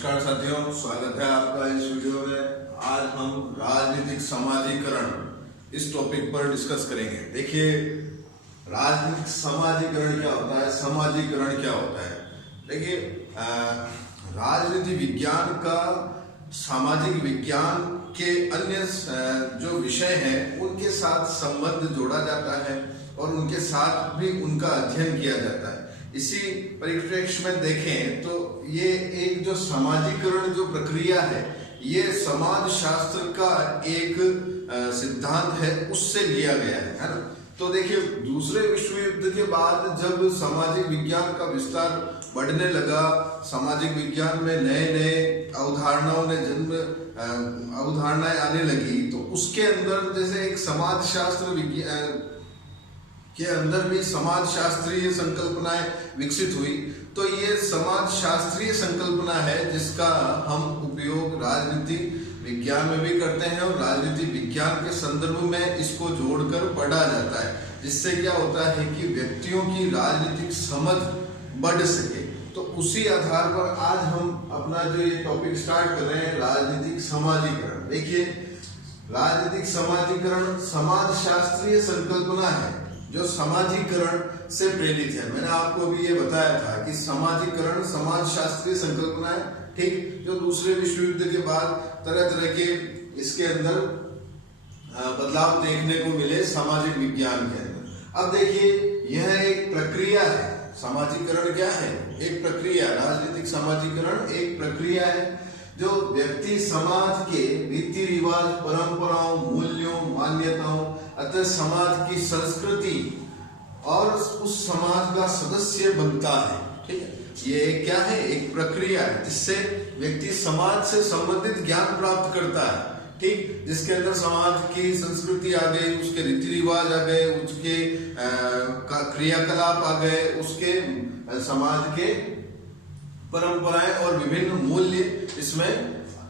नमस्कार साथियों, स्वागत है आपका इस वीडियो में। आज हम राजनीतिक समाजीकरण इस टॉपिक पर डिस्कस करेंगे। देखिए, राजनीतिक समाजीकरण क्या होता है, समाजीकरण क्या होता है। देखिए, राजनीति विज्ञान का सामाजिक विज्ञान के अन्य जो विषय हैं उनके साथ संबंध जोड़ा जाता है और उनके साथ भी उनका अध्ययन किया जाता है। इसी परिप्रेक्ष्य में देखें तो ये एक जो समाजीकरण जो प्रक्रिया है, ये समाज शास्त्र का एक सिद्धांत है, उससे लिया गया है ना। तो देखिए, दूसरे विश्व युद्ध के बाद जब सामाजिक विज्ञान का विस्तार बढ़ने लगा, सामाजिक विज्ञान में नए नए अवधारणाओं ने अवधारणाएं आने लगी, तो उसके अंदर जैसे एक समाज शास्त्र विज्ञान के अंदर भी समाज शास्त्रीय संकल्पनाएं विकसित हुई। तो ये समाज शास्त्रीय संकल्पना है जिसका हम उपयोग राजनीति विज्ञान में भी करते हैं और राजनीति विज्ञान के संदर्भ में इसको जोड़कर पढ़ा जाता है, जिससे क्या होता है कि व्यक्तियों की राजनीतिक समझ बढ़ सके। तो उसी आधार पर आज हम अपना जो ये टॉपिक स्टार्ट कर रहे हैं, राजनीतिक समाजीकरण। देखिए, राजनीतिक समाजीकरण समाज शास्त्रीय संकल्पना है जो समाजीकरण से प्रेरित है। मैंने आपको भी ये बताया था कि समाजीकरण समाज शास्त्रीय संकल्पना है, ठीक, जो दूसरे विश्व युद्ध के बाद तरह तरह के इसके अंदर बदलाव देखने को मिले सामाजिक विज्ञान के अंदर। अब देखिए, यह एक प्रक्रिया है। समाजीकरण क्या है? एक प्रक्रिया। राजनीतिक समाजीकरण एक प्रक्रिया है जो व्यक्ति समाज के रीति रिवाज, परंपराओं, मूल्यों, मान्यताओं अतः समाज की संस्कृति और उस समाज का सदस्य बनता है। ठीक है, ये क्या है? एक प्रक्रिया है जिससे व्यक्ति समाज से संबंधित ज्ञान प्राप्त करता है। ठीक, जिसके अंदर समाज की संस्कृति आ गई, उसके रीति रिवाज आ गए, उसके क्रियाकलाप आ गए, उसके समाज के परंपराएं और विभिन्न मूल्य इसमें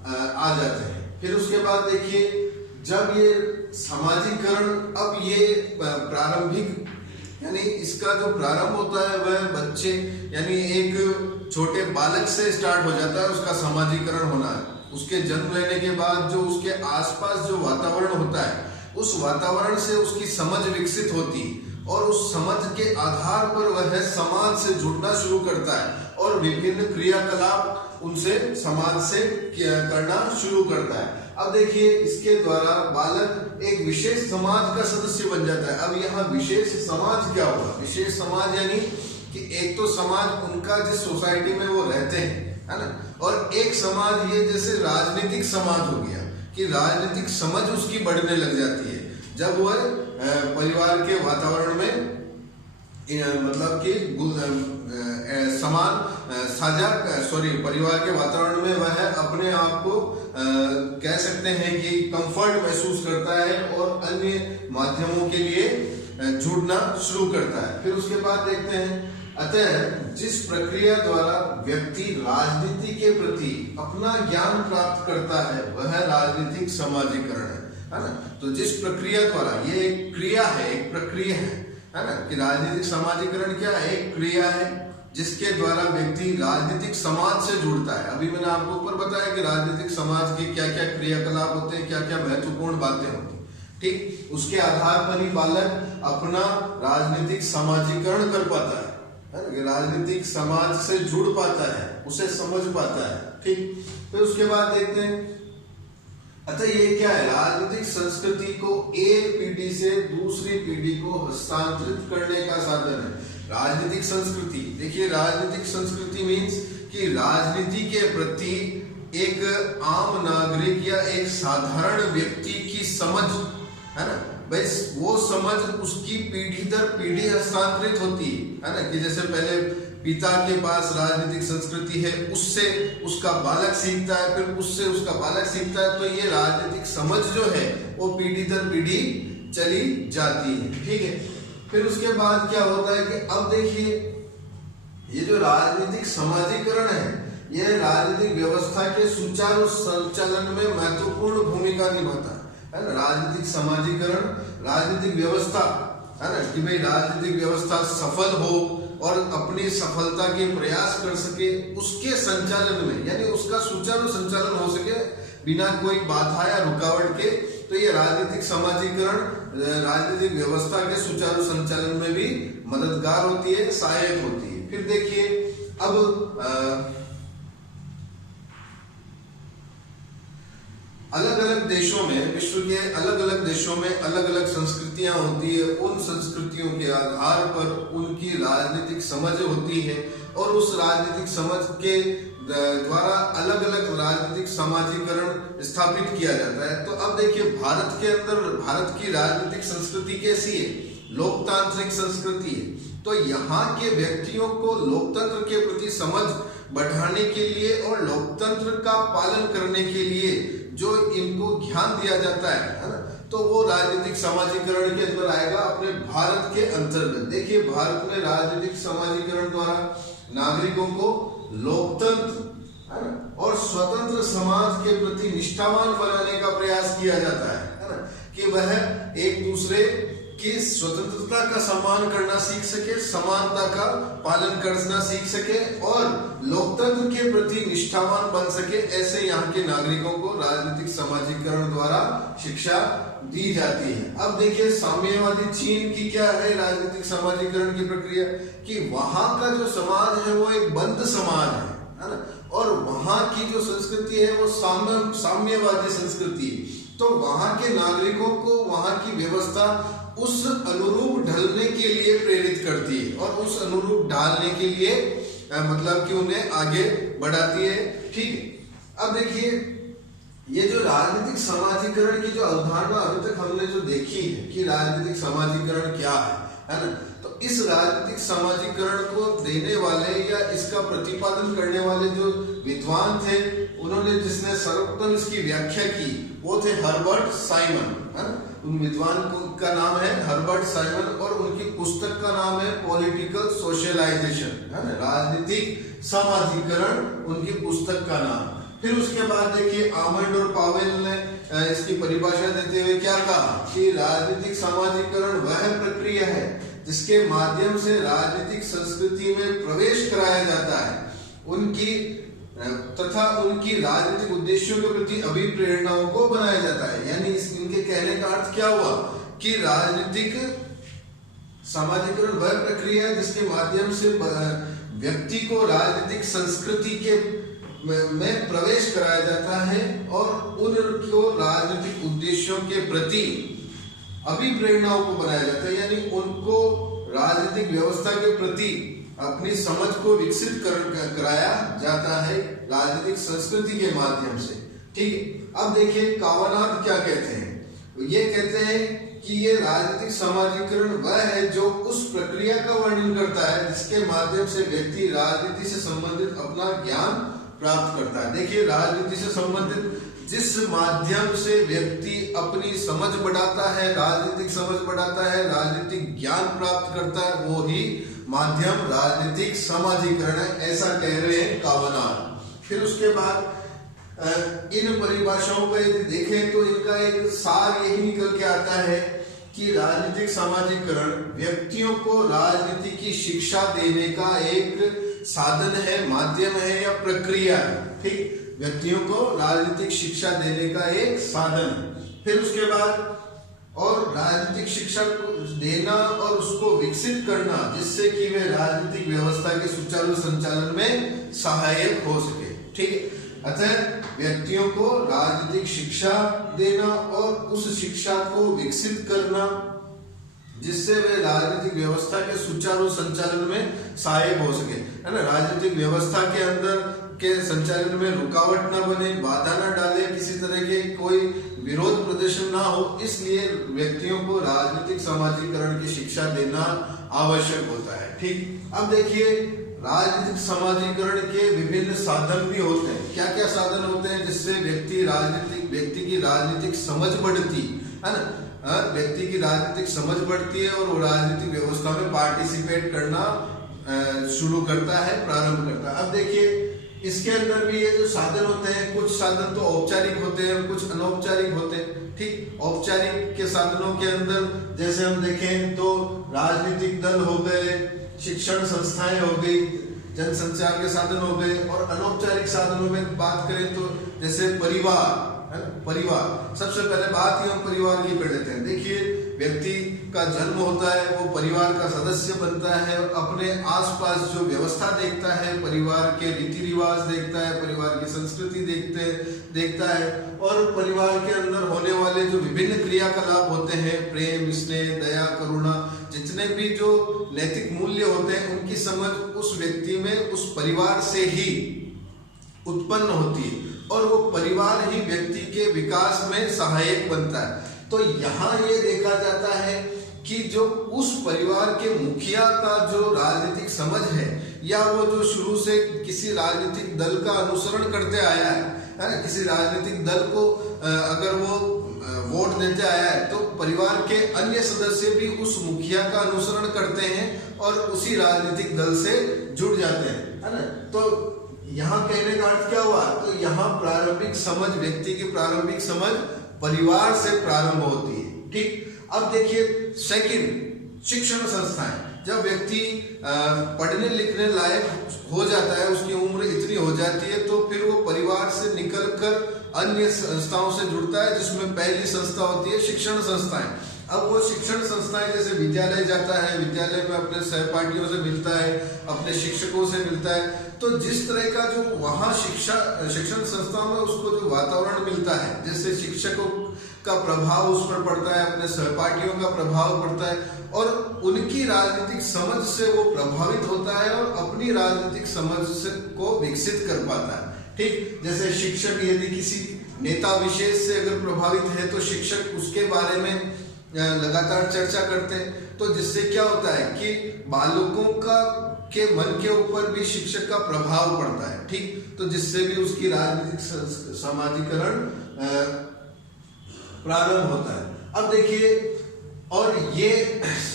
आ जाते हैं। फिर उसके बाद देखिए, जब ये समाजीकरण, अब ये प्रारंभिक यानी इसका जो प्रारंभ होता है वह बच्चे यानी एक छोटे बालक से स्टार्ट हो जाता है उसका समाजीकरण होना। उसके जन्म लेने के बाद जो उसके आसपास जो वातावरण होता है, उस वातावरण से उसकी समझ विकसित होती और उस समझ के आधार पर वह समाज से जुड़ना शुरू करता है और विभिन्न क्रियाकलाप उनसे समाज से करना शुरू करता है। अब देखिए, इसके द्वारा बालक एक विशेष समाज का सदस्य बन जाता है। अब यहाँ विशेष समाज क्या होगा? विशेष समाज यानी कि एक तो समाज उनका जिस सोसाइटी में वो रहते हैं, है ना, और एक समाज ये जैसे राजनीतिक समाज हो गया कि राजनीतिक समझ उसकी बढ़ने लग जाती है जब वह परिवार के वातावरण में मतलब कि परिवार के वातावरण में वह अपने आप को कह सकते हैं कि कंफर्ट महसूस करता है और अन्य माध्यमों के लिए जुड़ना शुरू करता है। फिर उसके बाद देखते हैं, अतः जिस प्रक्रिया द्वारा व्यक्ति राजनीति के प्रति अपना ज्ञान प्राप्त करता है वह राजनीतिक समाजीकरण है ना। तो जिस प्रक्रिया द्वारा, ये एक क्रिया है, एक प्रक्रिया है ना, कि राजनीतिक समाजीकरण क्या है? एक क्रिया है जिसके द्वारा व्यक्ति राजनीतिक समाज से जुड़ता है। अभी मैंने आपको ऊपर बताया कि राजनीतिक समाज के क्या क्या क्रियाकलाप होते हैं, क्या क्या महत्वपूर्ण बातें होती हैं। ठीक, उसके आधार पर ही बालक अपना राजनीतिक समाजीकरण कर पाता है ना, राजनीतिक समाज से जुड़ पाता है, उसे समझ पाता है। ठीक, फिर उसके बाद देखते हैं, अतः ये क्या है? राजनीतिक संस्कृति को एक पीढ़ी से दूसरी पीढ़ी को हस्तांतरित करने का साधन है। राजनीतिक संस्कृति, देखिए, राजनीतिक संस्कृति मीन्स कि राजनीति के प्रति एक आम नागरिक या एक साधारण व्यक्ति की समझ, है ना, भाई वो समझ उसकी पीढ़ी दर पीढ़ी हस्तांतरित होती है ना, कि जैसे पहले पिता के पास राजनीतिक संस्कृति है, उससे उसका बालक सीखता है, फिर उससे उसका बालक सीखता है, तो ये राजनीतिक समझ जो है वो पीढ़ी दर पीढ़ी चली जाती है। ठीक है, फिर उसके बाद क्या होता है कि अब देखिए, ये जो राजनीतिक समाजीकरण है, यह राजनीतिक व्यवस्था के सुचारू संचालन में महत्वपूर्ण भूमिका निभाता है ना। राजनीतिक समाजीकरण, राजनीतिक व्यवस्था, है ना, कि भाई राजनीतिक व्यवस्था सफल हो, और अपनी सफलता के प्रयास कर सके, उसके संचालन में यानी उसका सुचारू संचालन हो सके बिना कोई बाधा या रुकावट के, तो ये राजनीतिक समाजीकरण राजनीतिक व्यवस्था के सुचारू संचालन में भी मददगार होती है, सहायक होती है। फिर देखिए अब अलग अलग देशों में, विश्व के अलग अलग देशों में अलग अलग संस्कृतियां होती है। उन संस्कृतियों के आधार पर उनकी राजनीतिक समझ होती है और उस राजनीतिक समझ के द्वारा अलग अलग राजनीतिक समाजीकरण स्थापित किया जाता है। तो अब देखिए भारत के अंदर भारत की राजनीतिक संस्कृति कैसी है? लोकतांत्रिक संस्कृति है। तो यहाँ के व्यक्तियों को लोकतंत्र के प्रति समझ बढ़ाने के लिए और लोकतंत्र का पालन करने के लिए जो इनको ज्ञान दिया जाता है ना, तो वो राजनीतिक समाजीकरण के अंदर आएगा अपने भारत के अंतर्गत। देखिए भारत में राजनीतिक समाजीकरण द्वारा नागरिकों को लोकतंत्र है ना और स्वतंत्र समाज के प्रति निष्ठावान बनाने का प्रयास किया जाता है ना, कि वह एक दूसरे की स्वतंत्रता का सम्मान करना सीख सके, समानता का पालन करना सीख सके और लोकतंत्र के प्रति निष्ठावान बन सके। ऐसे यहाँ के नागरिकों को राजनीतिक समाजीकरण द्वारा शिक्षा दी जाती है। अब देखिए साम्यवादी चीन की क्या है राजनीतिक समाजीकरण की प्रक्रिया, कि वहां का जो समाज है वो एक बंद समाज है ना, और वहां की जो संस्कृति है वो साम्यवादी संस्कृति है। तो वहां के नागरिकों को वहां की व्यवस्था उस अनुरूप ढलने के लिए प्रेरित करती है और उस अनुरूप ढालने के लिए मतलब कि उन्हें आगे बढ़ाती है। ठीक है, अब देखिए ये जो राजनीतिक समाजीकरण की जो अवधारणा अभी तक हमने जो देखी है कि राजनीतिक समाजीकरण क्या है ना, तो इस राजनीतिक समाजीकरण को देने वाले या इसका प्रतिपादन करने वाले जो विद्वान थे, उन्होंने जिसने सर्वप्रथम इसकी व्याख्या की वो थे हर्बर्ट साइमन, है ना। उन विद्वान का नाम है हर्बर्ट साइमन और उनकी पुस्तक का नाम है पॉलिटिकल सोशलाइजेशन, है ना, राजनीतिक समाजीकरण उनकी पुस्तक का नाम। फिर उसके बाद देखिए आमंड और पावेल ने इसकी परिभाषा देते हुए क्या कहा कि राजनीतिक समाजीकरण वह प्रक्रिया है जिसके माध्यम से राजनीतिक संस्कृति में प्रवेश कराया जाता है, उनकी तथा उनकी राजनीतिक उद्देश्यों के प्रति अभिप्रेरणाओं को बनाया जाता है। यानी इनके कहने का अर्थ क्या हुआ कि राजनीतिक समाजीकरण वह प्रक्रिया है जिसके माध्यम से व्यक्ति को राजनीतिक संस्कृति के में प्रवेश कराया जाता है और उनको राजनीतिक उद्देश्यों के प्रति अभिप्रेरणाओं को बनाया जाता है, यानी उनको राजनीतिक व्यवस्था के प्रति अपनी समझ को विकसित कराया जाता है राजनीतिक संस्कृति के माध्यम से। ठीक है, अब देखिए कावानाद क्या कहते हैं, ये कहते हैं कि ये राजनीतिक समाजीकरण वह है जो उस प्रक्रिया का वर्णन करता है जिसके माध्यम से व्यक्ति राजनीति से संबंधित अपना ज्ञान प्राप्त करता है। देखिए राजनीति से संबंधित जिस माध्यम से व्यक्ति अपनी समझ बढ़ाता है, राजनीतिक समझ बढ़ाता है, राजनीतिक ज्ञान प्राप्त करता है, वो ही माध्यम राजनीतिक समाजीकरण है, ऐसा कह रहे हैं कावानाद। फिर उसके बाद इन परिभाषाओं को यदि देखें तो इनका एक सार यही निकल के आता है कि राजनीतिक समाजीकरण व्यक्तियों को राजनीति की शिक्षा देने का एक साधन है, माध्यम है या प्रक्रिया है। ठीक, व्यक्तियों को राजनीतिक शिक्षा देने का एक साधन है। फिर उसके बाद और राजनीतिक शिक्षा को देना और उसको विकसित करना जिससे कि वे राजनीतिक व्यवस्था के सुचारू संचालन में सहायक हो सके। ठीक है, अतः व्यक्तियों को राजनीतिक शिक्षा देना और उस शिक्षा को विकसित करना जिससे वे राजनीतिक व्यवस्था के सुचारू संचालन में सहायक हो सके, है ना। राजनीतिक व्यवस्था के अंदर के संचालन में रुकावट ना बने, बाधा ना डाले, किसी तरह के कोई विरोध प्रदर्शन ना हो, इसलिए व्यक्तियों को राजनीतिक समाजीकरण की शिक्षा देना आवश्यक होता है। ठीक, अब देखिए राजनीतिक समाजीकरण के विभिन्न साधन भी होते हैं। क्या क्या साधन होते हैं जिससे व्यक्ति की राजनीतिक समझ बढ़ती है ना, व्यक्ति की राजनीतिक समझ बढ़ती है और वो राजनीतिक व्यवस्था में पार्टिसिपेट करना शुरू करता है, प्रारंभ करता है। अब देखिए इसके अंदर भी ये जो साधन होते हैं, कुछ साधन तो औपचारिक होते हैं, कुछ अनौपचारिक होते हैं। ठीक, औपचारिक के साधनों के अंदर जैसे हम देखें तो राजनीतिक दल हो गए, शिक्षण संस्थाएं हो गई, जनसंचार के साधन हो गए, और अनौपचारिक साधनों में बात करें तो जैसे परिवार है ना, परिवार। सबसे पहले बात ही हम परिवार की कर लेते हैं। देखिए, व्यक्ति का जन्म होता है, वो परिवार का सदस्य बनता है, अपने आसपास जो व्यवस्था देखता है, परिवार के रीति रिवाज देखता है, परिवार की संस्कृति देखता है, और परिवार के अंदर होने वाले जो विभिन्न क्रियाकलाप होते हैं, प्रेम, स्नेह, दया, करुणा, जितने भी जो नैतिक मूल्य होते हैं, उनकी समझ उस व्यक्ति में, उस परिवार से ही उत्पन्न होती है, और वो परिवार ही व्यक्ति के विकास में सहायक बनता है। तो यहाँ ये देखा जाता है कि जो उस परिवार के मुखिया का जो राजनीतिक समझ है, या वो जो शुरू से किसी राजनीतिक दल का अनुसरण करते आया है ना, किसी राजनीतिक दल को अगर वो वोट देते आया है, तो परिवार के अन्य सदस्य भी उस मुखिया का अनुसरण करते हैं और उसी राजनीतिक दल से जुड़ जाते हैं, है ना। तो यहाँ कहने का अर्थ क्या हुआ, तो यहाँ प्रारंभिक समझ, व्यक्ति की प्रारंभिक समझ परिवार से प्रारंभ होती है। ठीक, अब देखिए सेकंड, शिक्षण संस्थाएं। जब व्यक्ति पढ़ने लिखने लायक हो जाता है, उसकी उम्र इतनी हो जाती है, तो फिर वो परिवार से निकलकर अन्य संस्थाओं से जुड़ता है, जिसमें पहली संस्था होती है शिक्षण संस्थाएं। अब वो शिक्षण संस्थाएं जैसे विद्यालय जाता है, विद्यालय में अपने सहपाठियों से मिलता है, अपने शिक्षकों से मिलता है, तो जिस तरह का जो वहाँ शिक्षण संस्थाओं में उसको जो वातावरण मिलता है, जैसे शिक्षकों का प्रभाव उस पर पड़ता है, अपने सहपाठियों का प्रभाव पड़ता है, और उनकी राजनीतिक समझ से वो प्रभावित होता है और अपनी राजनीतिक समझ से को विकसित कर पाता है। ठीक, जैसे शिक्षक यदि किसी नेता विशेष से अगर प्रभावित है, तो शिक्षक उसके बारे में लगातार चर्चा करते हैं, तो जिससे क्या होता है कि बालकों के मन के ऊपर भी शिक्षक का प्रभाव पड़ता है। ठीक, तो जिससे भी उसकी राजनीतिक समाजीकरण प्रारंभ होता है। अब देखिए, और ये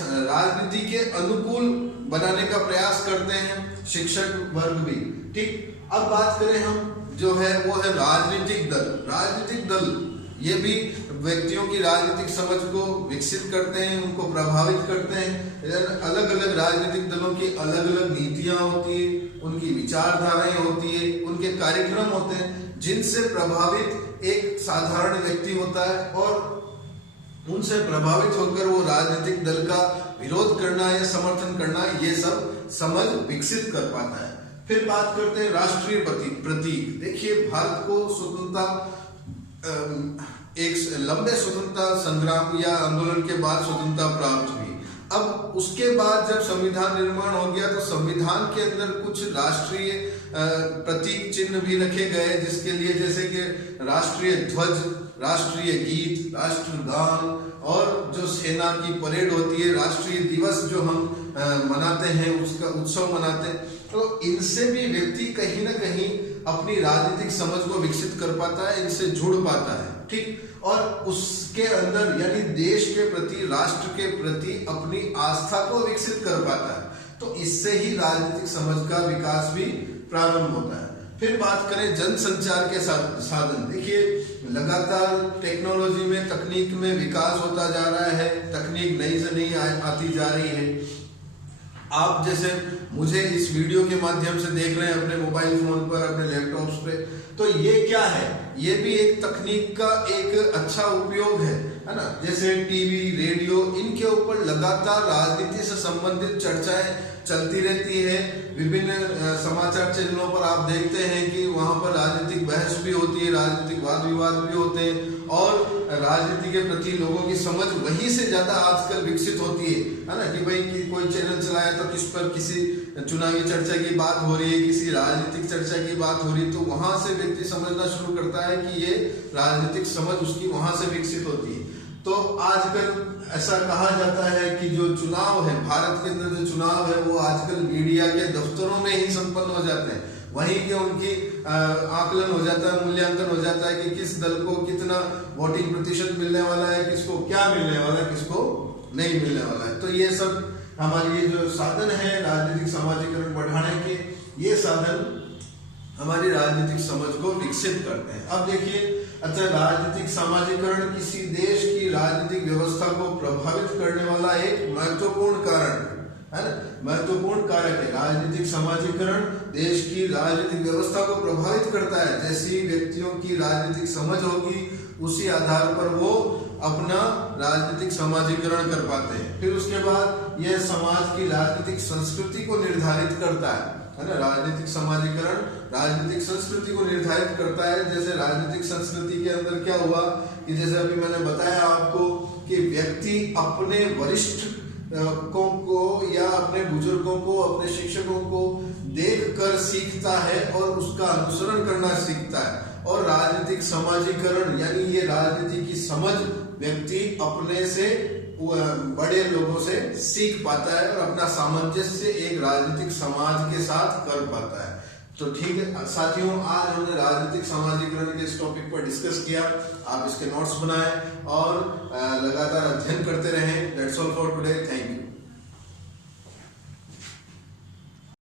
राजनीति के अनुकूल बनाने का प्रयास करते हैं शिक्षक वर्ग भी। ठीक, अब बात करें हम जो है वो है राजनीतिक दल। राजनीतिक दल ये भी व्यक्तियों की राजनीतिक समझ को विकसित करते हैं, उनको प्रभावित करते हैं। अलग अलग राजनीतिक दलों की अलग अलग नीतियां होती है, उनकी विचारधाराएं होती है, उनके कार्यक्रम होते हैं, जिनसे प्रभावित एक साधारण व्यक्ति होता है, और उनसे प्रभावित होकर वो राजनीतिक दल का विरोध करना या समर्थन करना, ये सब समझ विकसित कर पाता है। फिर बात करते हैं राष्ट्रीय प्रतीक। देखिए, भारत को स्वतंत्रता, एक लंबे स्वतंत्रता संग्राम या आंदोलन के बाद स्वतंत्रता प्राप्त हुई। अब उसके बाद जब संविधान निर्माण हो गया, तो संविधान के अंदर कुछ राष्ट्रीय प्रतीक चिन्ह भी रखे गए, जिसके लिए जैसे कि राष्ट्रीय ध्वज, राष्ट्रीय गीत, राष्ट्रगान, और जो सेना की परेड होती है, राष्ट्रीय दिवस जो हम मनाते हैं, उसका उत्सव मनाते हैं, तो इनसे भी व्यक्ति कहीं ना कहीं अपनी राजनीतिक समझ को विकसित कर पाता है, इनसे जुड़ पाता है। ठीक, और उसके अंदर यानी देश के प्रति, राष्ट्र के प्रति अपनी आस्था को विकसित कर पाता है। तो इससे ही राजनीतिक समझ का विकास भी प्रारंभ होता है। फिर बात करें जनसंचार के साधन। देखिए, लगातार टेक्नोलॉजी में, तकनीक में विकास होता जा रहा है, तकनीक नई से नई आती जा रही है। आप जैसे मुझे इस वीडियो के माध्यम से देख रहे हैं अपने मोबाइल फोन पर, अपने लैपटॉप्स पे, तो ये क्या है, ये भी एक तकनीक का एक अच्छा उपयोग है ना। जैसे टीवी, रेडियो, इनके ऊपर लगातार राजनीति से संबंधित चर्चाएं चलती रहती है। विभिन्न समाचार चैनलों पर आप देखते हैं कि वहां पर राजनीतिक बहस भी होती है, राजनीतिक वाद विवाद भी होते हैं, और राजनीति के प्रति लोगों की समझ वहीं से ज्यादा आजकल विकसित होती है ना। कि भाई कि कोई चैनल चलाया तो किस पर किसी चुनावी चर्चा की बात हो रही है, किसी राजनीतिक चर्चा की बात हो रही है, तो वहां से व्यक्ति समझना शुरू करता है कि ये राजनीतिक समझ उसकी वहां से विकसित होती है। तो आजकल ऐसा कहा जाता है कि जो चुनाव है, भारत के अंदर जो चुनाव है, वो आजकल मीडिया के दफ्तरों में ही संपन्न हो जाते हैं। वहीं के उनकी आकलन हो जाता है, मूल्यांकन हो जाता है कि किस दल को कितना वोटिंग प्रतिशत मिलने वाला है, किसको क्या मिलने वाला है, किसको नहीं मिलने वाला है। तो ये सब हमारी ये जो साधन है राजनीतिक समाजीकरण बढ़ाने के, ये साधन हमारी राजनीतिक समझ को विकसित करते हैं। अब देखिए, अच्छा, राजनीतिक समाजीकरण किसी देश की राजनीतिक व्यवस्था को प्रभावित करने वाला एक महत्वपूर्ण कारण है ना, महत्वपूर्ण कारक है। राजनीतिक समाजीकरण देश की राजनीतिक व्यवस्था को प्रभावित करता है। जैसी व्यक्तियों की राजनीतिक समझ होगी उसी आधार पर वो अपना राजनीतिक समाजीकरण कर पाते हैं। फिर उसके बाद यह समाज की राजनीतिक संस्कृति को निर्धारित करता है ना। राजनीतिक समाजीकरण राजनीतिक संस्कृति को निर्धारित करता है। जैसे राजनीतिक संस्कृति के अंदर क्या हुआ कि जैसे अभी मैंने बताया आपको कि व्यक्ति अपने वरिष्ठ को या अपने बुजुर्गों को, अपने शिक्षकों को देखकर सीखता है और उसका अनुसरण करना सीखता है। और राजनीतिक समाजीकरण यानी ये राजनीति की समझ व्यक्ति अपने से बड़े लोगों से सीख पाता है और अपना सामंजस्य एक राजनीतिक समाज के साथ कर पाता है। तो ठीक है साथियों, आज हमने राजनीतिक समाजीकरण के इस टॉपिक पर डिस्कस किया। आप इसके नोट्स बनाएं और लगातार अध्ययन करते रहें। That's all for today. Thank you.